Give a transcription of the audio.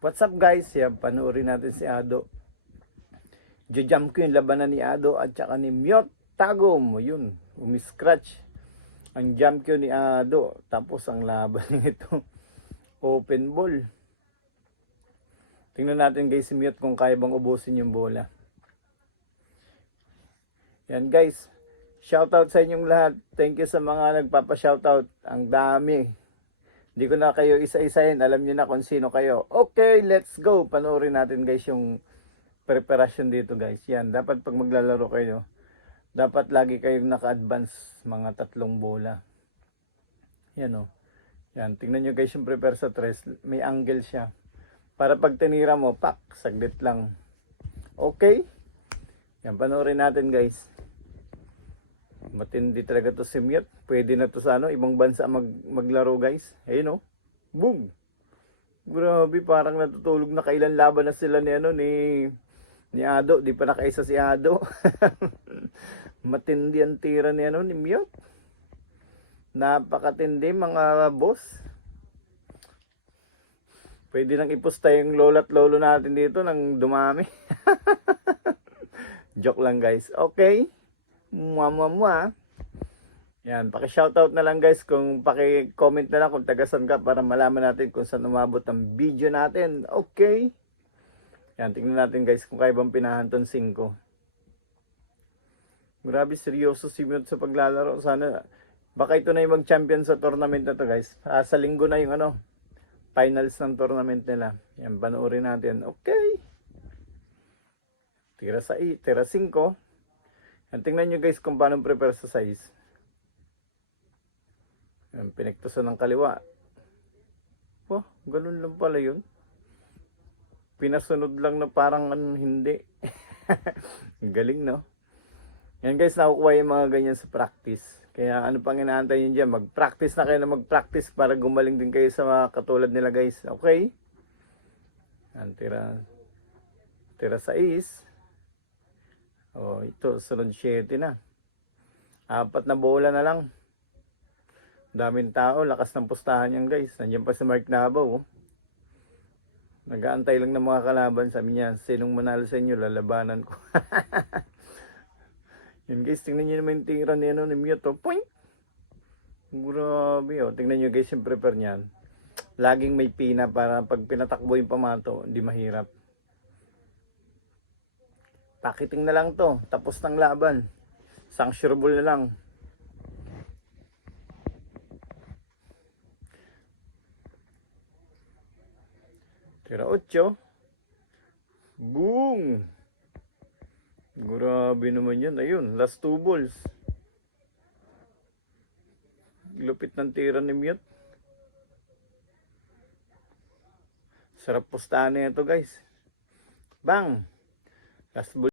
What's up guys? Yan, panoorin natin si Ado. Jujump ko yung labanan ni Ado at saka ni Myot Tagom. Yun, umiscratch ang jump ko ni Ado. Tapos ang laban nito, open ball. Tingnan natin guys si Myot kung kaya bang ubusin yung bola. Yan guys, shoutout sa inyong lahat. Thank you sa mga nagpapa-shoutout. Ang dami. Hindi ko na kayo isa-isahin. Alam niyo na kung sino kayo. Okay, let's go. Panoorin natin guys yung preparation dito guys. Yan, dapat pag maglalaro kayo, dapat lagi kayong naka-advance mga 3 bola. Yan o. Yan, tingnan nyo guys yung prepare sa tres. May angle siya. Para pag tinira mo, pak, saglit lang. Okay? Yan, panoorin natin guys. Matindi talaga to si Myot. Pwede na to sa ibang bansa maglaro guys. Ayun o. Boom. Grabe, parang natutulog na. Kailan laban na sila ni Ado. Di pa nakaisa si Ado. Matindi ang tira ni Myot. Napakatindi mga boss. Pwede nang ipusta yung lola't lolo natin dito nang dumami. Joke lang guys. Okay. Mua. Yan, paki-shoutout na lang guys, kung paki-comment na lang kung tagasan ka para malaman natin kung saan umabot ang video natin. Okay. Yan, tingnan natin guys kung kaya bang pinahanton 5. Grabe, seryoso si Myot sa paglalaro. Sana, baka ito na yung mag-champion sa tournament na to guys. Sa linggo na yung finals ng tournament nila. Yan, panoorin natin. Okay. Tira 5. Yan, tingnan nyo guys kung paano prepare sa size. Yan, pinektusan ng kaliwa. Wah, ganun lang pala yun. Pinasunod lang na parang hindi. Galing no? Yan guys, nakukuha yung mga ganyan sa practice. Kaya ano pang inaantay nyo dyan? Mag-practice na kayo na mag-practice para gumaling din kayo sa mga katulad nila guys. Okay? Yan, tira 6. Oh, ito, sunod 7 na. 4 na bola na lang. Daming tao, lakas ng pustahan yan guys. Nandiyan pa si Mark Nabaw. Oh. Nag-aantay lang ng mga kalaban. Sabi niya, sinong manalo sa inyo, lalabanan ko. Yan guys, tingnan nyo naman yung tira ni Myot. Oh. Point! Grabe. Oh. Tingnan nyo guys yung prepare niyan. Laging may pina para pag pinatakbo yung pamato, hindi mahirap. Pakiting na lang to. Tapos ng laban. Sanctionable na lang. Tira 8. Boom! Grabe naman yun. Ayun, last 2 balls. Lupit ng tira ni Myot. Sarap pustahan na ito guys. Bang! Last ball.